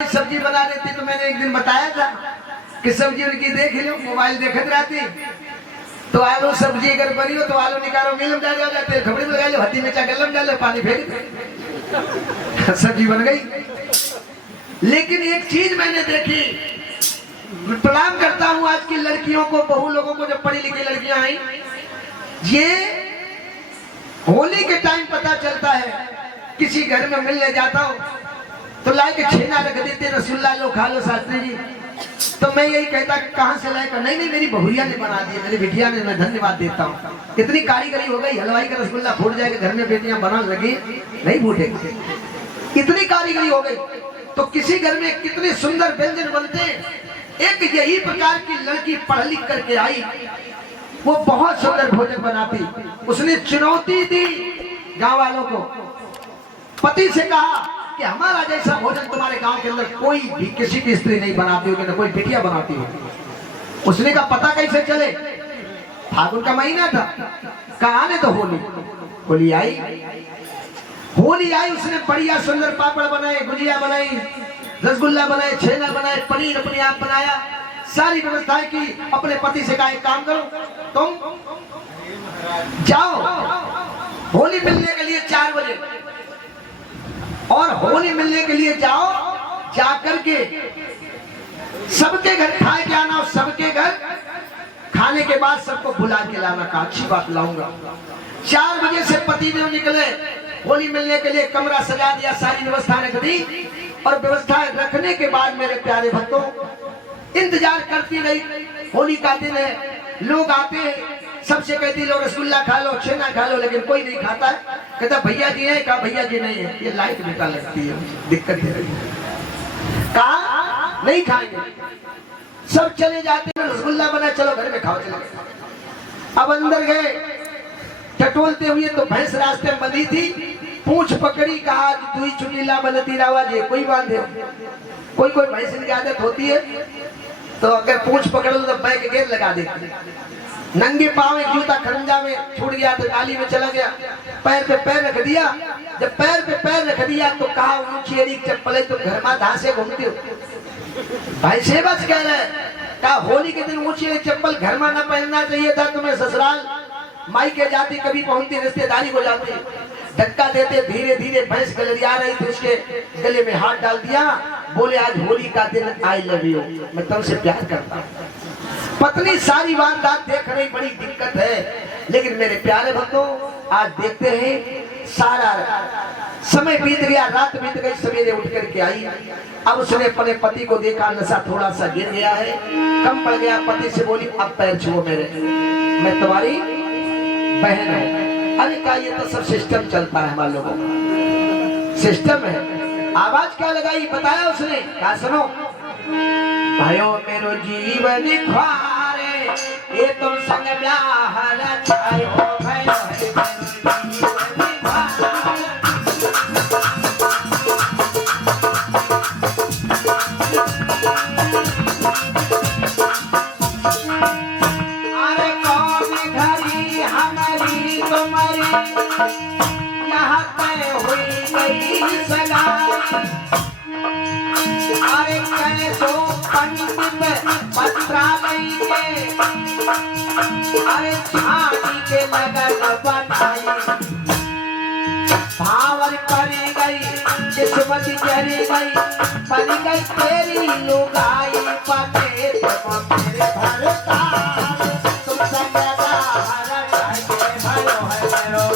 सब्जी बना रही थी तो मैंने एक दिन बताया था कि सब्जी उनकी देख लो, मोबाइल देखते रहती। तो आलू सब्जी अगर बनी हो तो आलू निकालो, मिलम डाल जाते, खबड़ी में लगा लो, हथी में गल्लम डालो, पानी फेंक दो, सब्जी बन गई। लेकिन एक चीज मैंने देखी, प्रणाम करता हूँ आज की लड़कियों को, बहू लोगों को, जब पढ़ी लिखी लड़कियां आई, ये होली के टाइम पता चलता है, किसी घर में मिलने जाता हूँ तो लाई के छेना रख देते, रसगुल्ला लो खा लो शास्त्री जी। तो मैं यही कहता कहाँ से लाए का, नहीं मेरी बहुरिया ने बना दिया, मेरी बिटिया ने, मैं धन्यवाद देता हूँ। इतनी कारीगरी हो गई, हलवाई का रसगुल्ला फूट जाएगा, घर में बेटियां बना लगी नहीं फूटेगी, इतनी कारीगरी हो गई। तो किसी घर में कितने सुंदर व्यंजन बनते हैं। एक यही प्रकार की लड़की पढ़ लिख करके आई, वो बहुत सुंदर भोजन बनाती। उसने चुनौती दी गांव वालों को, पति से कहा कि हमारा जैसा भोजन तुम्हारे गांव के अंदर कोई भी किसी की स्त्री नहीं बनाती होगी, ना कोई बिटिया बनाती होगी। उसने कहा पता कैसे चले, फागुन का महीना था, कहा आने तो होली आई, उसने बढ़िया सुंदर पापड़ बनाए, गुजिया बनाई, रसगुल्ला बनाए, छेना बनाए, पनीर अपने आप बनाया, सारी व्यवस्थाएं की। अपने पति से कहा एक काम करो, तुम जाओ होली मिलने के लिए 4 बजे, और होली मिलने के लिए जाओ, जाकर के सबके घर खाए के आना, और सबके घर खाने के बाद सबको बुला के लाना। का अच्छी बात, लाऊंगा। 4 बजे से पति देव निकले, होली मिलने के लिए कमरा सजा दिया, सारी व्यवस्था रख दी, और व्यवस्था रखने के बाद मेरे प्यारे भक्तों इंतजार करती रही। होली का दिन है, लोग आते हैं, सबसे कहती लो रसगुल्ला खा लो, छेना खा लो, लेकिन कोई नहीं खाता है। कहता भैया जी है, कहा भैया जी नहीं है, ये लाइट बेटा लगती है, दिक्कत है। कहा नहीं खाएंगे, सब चले जाते हैं, रसगुल्ला बना, चलो घर में खाओ, चलो। अब अंदर गए, टटोलते हुए तो भैंस रास्ते में बंधी थी, पूंछ पकड़ी, कहा दुई चुनीला बनती रावा जी, कोई बांधे, कोई भैंस की आदत होती है, तो अगर पूंछ पकड़ लो तो बैक गेट लगा देती। नंगे पाँव, एक जूता खरंजा में छूट गया तो नाली में चला गया, पैर पे पैर रख दिया। जब पैर पे पैर रख दिया तो कहा ऊंची एड़ी चप्पल है, तुम घर में धासे घूमती हो। भाई से बस कह रहे, कहा होली के दिन ऊंची एड़ी चप्पल घर में न पहनना चाहिए था, तुम्हें ससुराल माई के जाती, कभी पहुंचती रिश्तेदारी को जाती। धक्का देते धीरे धीरे भैंस गलरिया रही थी, उसके गले में हाथ डाल दिया, बोले आज होली का दिन, आई लव यू, मैं तुमसे प्यार करता हूँ। पत्नी सारी वारदात देख रही, बड़ी दिक्कत है। लेकिन मेरे प्यारे भक्तों, आज देखते हैं सारा समय बीत गया, रात बीत गई, सवेरे उठ करके आई। अब उसने अपने पति को देखा, नशा थोड़ा सा गिर गया है, कम पड़ गया। पति से बोली अब पैर छुओ मेरे, मैं तुम्हारी बहन हूँ। अरे का ये तो सब सिस्टम चलता है, हमारे लोगों का सिस्टम है। आवाज क्या लगाई बताया उसने, क्या सुनो, भयो मेरो जीवन ख्वारे, ये तुम संग ब्याह रचायो, भयो है मेरो जीवन ख्वारे। अरे कौन घड़ी हमारी तुम्हारी, यहाँ तय हुई गई सगाई। अरे कैसो पंडित मंत्रालय के, अरे छाती के लगन बनाई। भावर पड़ी गई, किस्मत चली गई, पड़ गई तेरी लुगाई। पते तुम मेरे भरता, तुम संगदा हरा चाहिए, भयो है मेरो।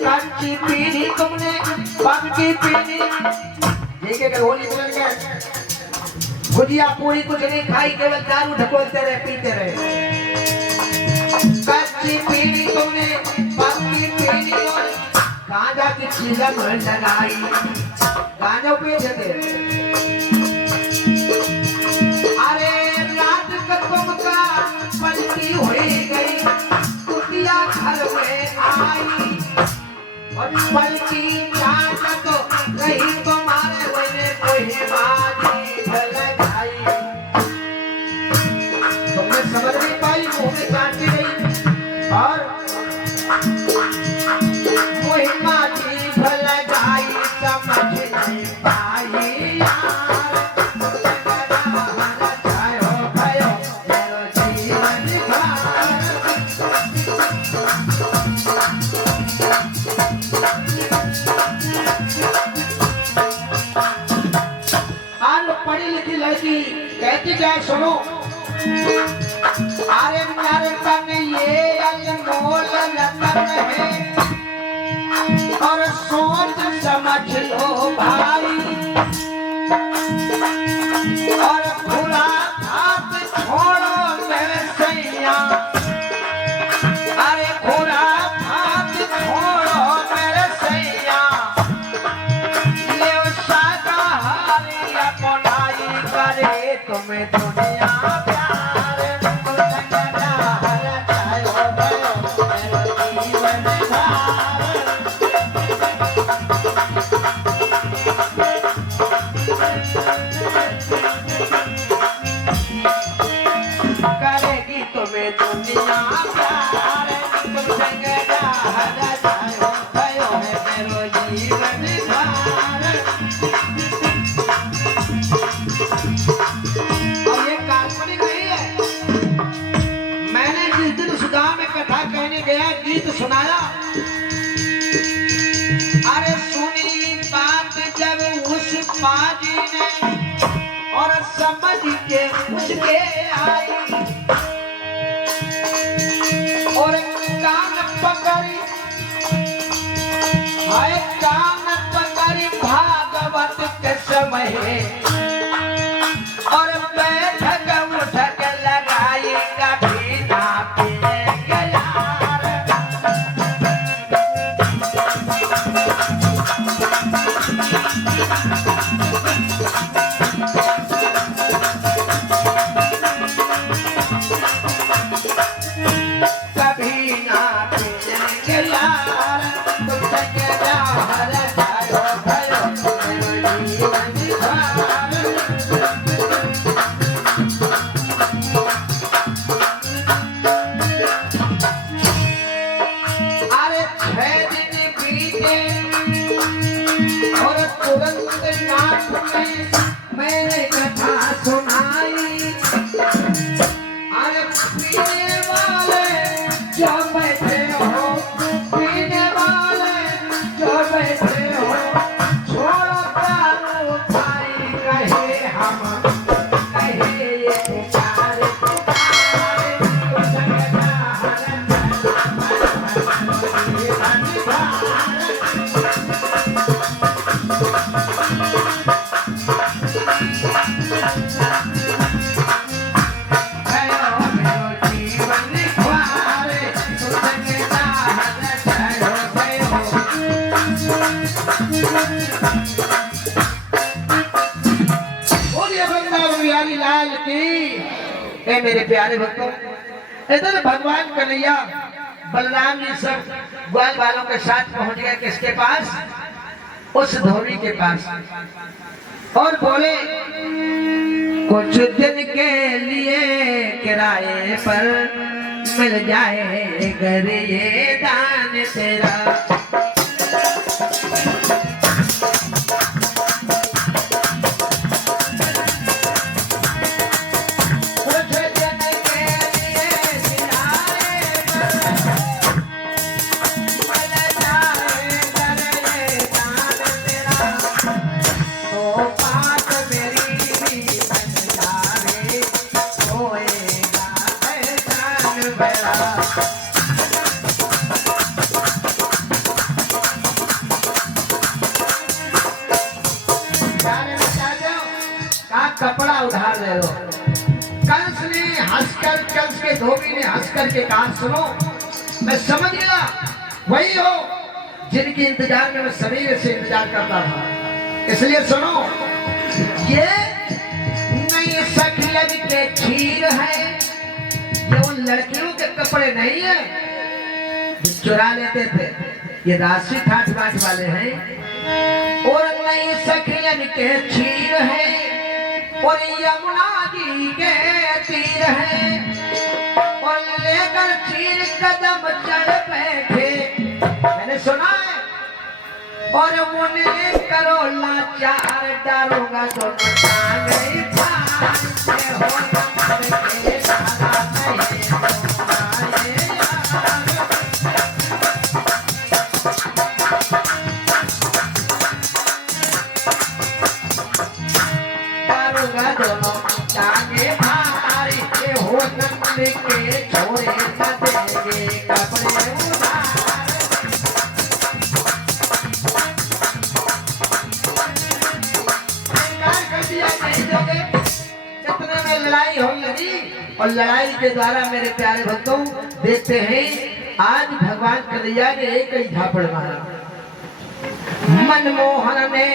कच्ची पीढ़ी तुमने पक्की पीढ़ी, ठीक है, होली मिल गए, गुजिया पूरी कुछ नहीं खाई, केवल दारू ढकोलते रहे, पीते रहे। कच्ची पीढ़ी तुमने पक्की पीढ़ी, गांजा की चीज़ें लगाई, गांजा पे थे। भाई। तुमने समझ नहीं पाई, मुंह में काटी नहीं। और मुहिमा की भल जाई समझ नहीं पाई यार। जायो भयो मेरो जीवन भार। पढ़ी लिखी लड़की कहती क्या सुनो, अरे मेरे तन ये अनमोल रतन है और सोच समझ लो भाई। और खुला हाथ छोड़ो मेरे सैया, अरे खुला हाथ छोड़ो मेरे सैया। ले शाकाहारी अपनाई करे तुम्हें दुनिया प्यार। जायो भयो मेरो जीवन भार। करेगी तुम्हें दुनिया प्यार। तुम संग जायो भयो मेरो जीवन भार। और ये काल्पनिक नहीं है। मैंने जिस दिन सुधा में कथा कहने गया, गीत सुनाया, अरे सुनी बात जब उस पाजी ने और समझ के उसके आई। और कान पकड़ी, हाय कान पकड़ी भागवत के समय। और बैठक उठक लगाई कभी ना पिएंगे यार। कभी ना पिएंगे यार। तुम संग जायो भयो मेरो जीवन भार। अरे 6 दिन बीते और तुरंत नाथ में मैंने कथा सुनाई। अरे पीने वाले जो बैठे हो, पीने वाले जो बैठे हो, छोड़ो प्राण उठाई कहे हम, कहे ये पुकार पुकार। तुम संग लाल की। ए मेरे प्यारे भक्तों, इधर भगवान कन्हैया बलराम जी सब ग्वाल वालों के साथ पहुंच गए किसके पास? उस धोबी के पास। और बोले कुछ दिन के लिए किराए पर मिल जाए घर ये दान तेरा। कपड़ा उधार ले लो। कंस ने हंसकर, कंस के धोबी ने हंसकर के कहा सुनो, मैं समझ गया वही हो जिनकी इंतजार में मैं सवेरे से इंतजार करता था। इसलिए सुनो, ये नई सखियन के खीर है, ये उन लड़कियों के कपड़े नहीं है जो चुरा लेते थे, ये राशि ठाट बाट वाले हैं। और नई सखियन के खीर है और यमुना जी के तीर है और लेकर चीर कदम चढ़ बैठे। मैंने सुना है और मुन्ने करो लाचार डालूंगा तो टांगे फाड़ हो नमन के धारा नहीं तुम्हारे डालूंगा दोनों टांगे भारी हो नमन के छोड़े न देंगे कपड़े उधार। इतने में लड़ाई हो लगी और लड़ाई के द्वारा मेरे प्यारे भक्तों देखते हैं आज भगवान कन्हैया ने एक ही झापड़ मारा। मनमोहन ने